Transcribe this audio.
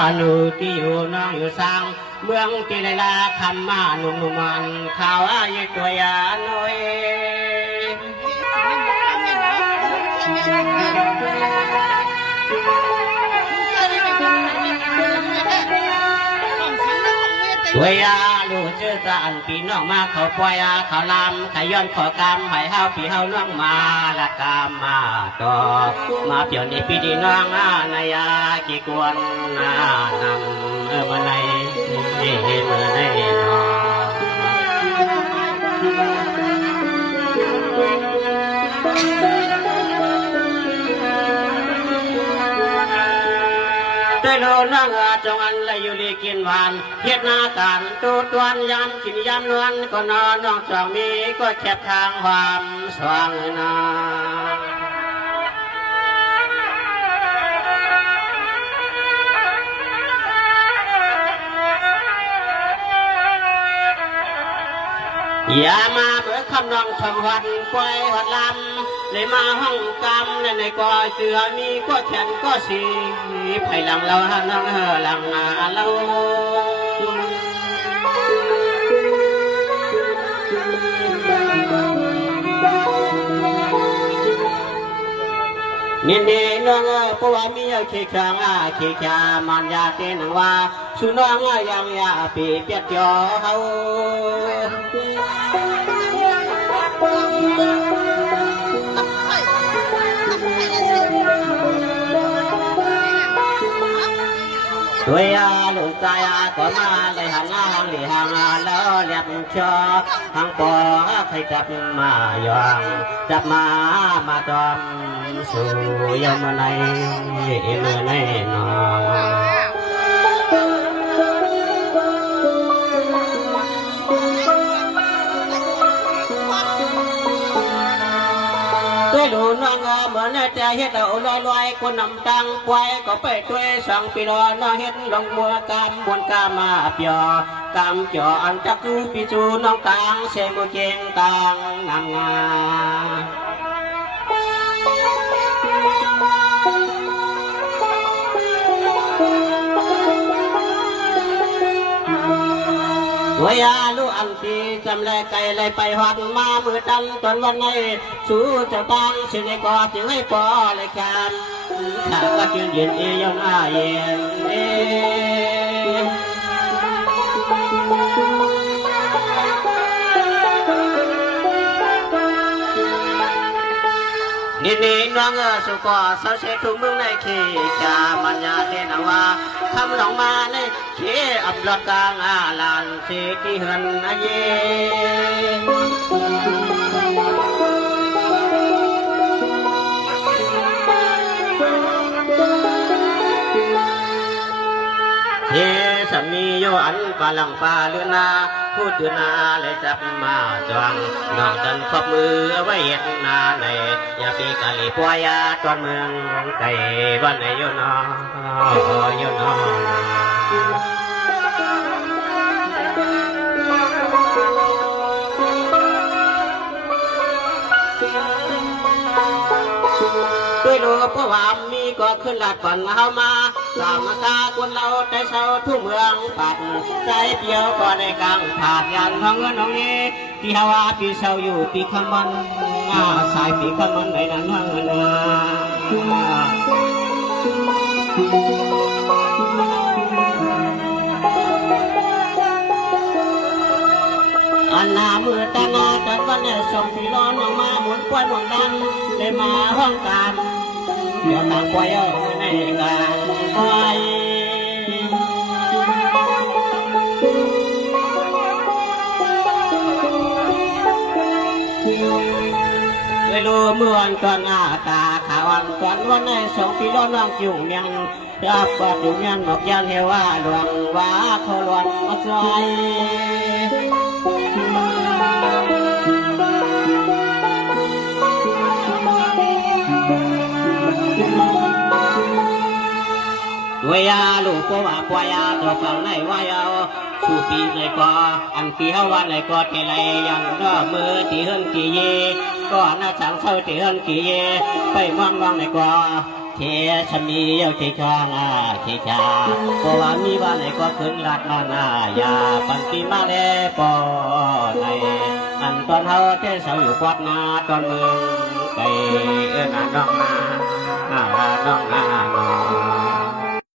อนุที่อยู่น้องอยู่สร้างเมืองที่ไรลาคำมาหนุ่มมันข่าวอายุตัวยาหน่อยตัวยาลูกเจอกันปีน้องมาเขาปล่อยเขาลำขย้อนขอกรรมให้เฮาพี่เฮาน้องมาละกามมาต่อมาเปี่ยวนี้ปีดีน้องนายากี่กวนนำมาในเมื่อในนอได้โลนั่งจงอันเลยอยู่ลีกินหวานเฮ็ดนาการตูตวนยำกินยำนวลก็นอนน้องจองมีก็แคบทางความสว่างนาอย่ามาเบิกคำนองทำวันปล่อยหัดลำเลยมาห้องกำในก็เสือมีก็แขนก็สีไผ่หลังเราน้องหลังเรานี่นี่น้องเพราะว่ามีขี้ข้างขี้ขามันยาเต้นว่าชูน้องยังยาปีเปียกจ่อเขาตัวยาลูกใจก็มาเลยหันหน้าหังหลีหังแล้วเรียบชอหังปอใครจับมายองจับมาจอมสู่ยามในเมื่อในนอตัวดูน้องเหมือนจะเฮ็ดเอาลอยคนนำตังปล่อยก็ไปตัวสังปีรอน้องเฮ็ดลงบัวกำบวนกามาเปียกำจ่ออันจักจูปีจูน้องตังเสมเก่งตังงามงาตัวยาลูอันปีจำเลยไกลเลยไปหอดมามือตันตอนวันนี้สู้จะตังสิ่งใดก็จึงให้พอเลยกันข้าก็ยืนยืนยนเย็นนี่น้องสุกอเสาเสถุมึงในขี้จามันยาเทนว่าคำหลงมาในขี้อับลอดกลางลานเสที่เหินเย็นเฮ้สามีโยอันปาลังปาเลือนาพูดนาเลยจับมาจวงน้องจันขอบมือไว้เห็นนาในอย่าปีกะลีปัวยาตอนเมืองไก่บ้านไหนโยนโยนด้วยรู้เพราะว่ามีก็ขึ้นหลัดก่อนเข้ามาสามตาคนเราใจเศร้าทุ่เมืองปัดใจเดียวก็ได้กลางผาดยันท้องเงินน้องนี้ที่ฮาวาที่เศร้าอยู่ปีคำมันสายปีคำมันในนั้นท้องเงินอันนามือตั้งจัดวันเนี่ยส่งพี่ร้อนออกมาหมุนป่วยหมุนดันได้มาห้องการเดี๋ยวต่างป่วยในกลางไปไม่รู้เมื่อวันก่อนตาขาวอันก่อนวันในส่งพี่ร้อนน้องจุ่มยังรับกอดจุ่มยังบอกยันเทว่าหลวงว่าเขาหลวงมาใส่ตัวยาลูกก็ว่าปวยาตัวฝั่งไหนว่ายาวสู้ปีเลยก็อันปีเฮาวันเลยก็เทไรยังน้อมือที่เฮิรนกี่เยก็น่าสังเศร้าที่เฮิรนกี่เยไปมองเลยก็เท เคชมีเยาที่ช่องเขชาเพราะว่ามีบ้านไหนก็ขึ้นรัดนอนยาปันปีมาเลปอในอันตอนเฮาเทเสาอยู่กวัดนาตอนเมืองไก่น้องนาน้องนา